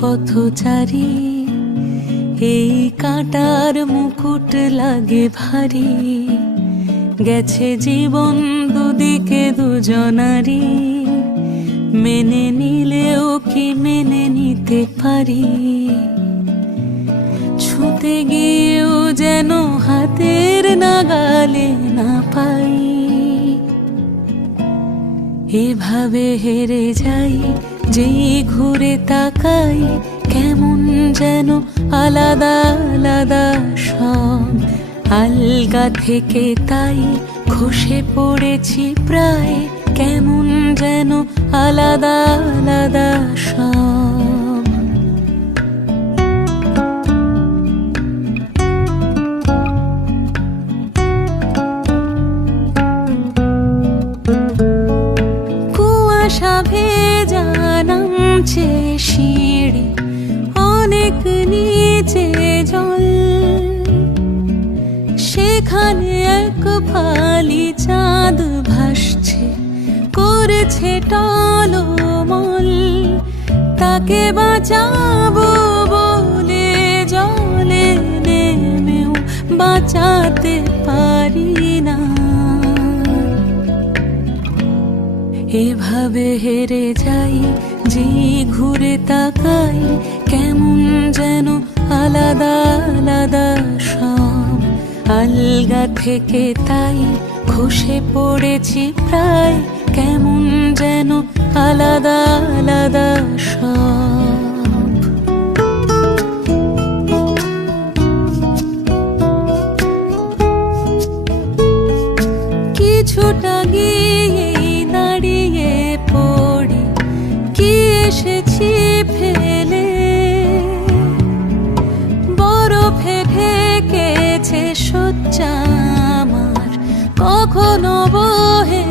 পথচারী, এই কাঁটার মুকুট লাগে ভারী। গেছে জীবন দুদিকে দুজনারি, মেনে নিলেও কি মেনে নিতে পারি? ছুতে গিয়েও যেন হাতের নাগালে না পাই। এভাবে হেরে যাই, যেই ঘুরে তাকাই, কেমন যেন আলাদা আলাদা সব। আলগা থেকে তাই খসে পড়েছি প্রায়, কেমন যেন আলাদা আলাদা সব। কুয়াশা ভেজা নামছে সিঁড়ি, অনেক নিচে জল। সেখানে এক ফালি চাঁদ ভাসছে, করেছে টলমল। তাকে বাঁচাবো বলে জলে নেমেও বাঁচাতে পারি না। এভাবে হেরে যাই, যে ঘুরে তাকাই, কেমন যেন আলাদা আলাদা সব। আলগা থেকে তাই খসে পড়েছি প্রায়, কেমন যেন আলাদা আলাদা সব। কিছুটা গিয়ে দাঁড়িয়ে পড়ি, কি এসেছি ফেলে। বরফে ঢেকেছে শয্যা আমার, কখনো বহে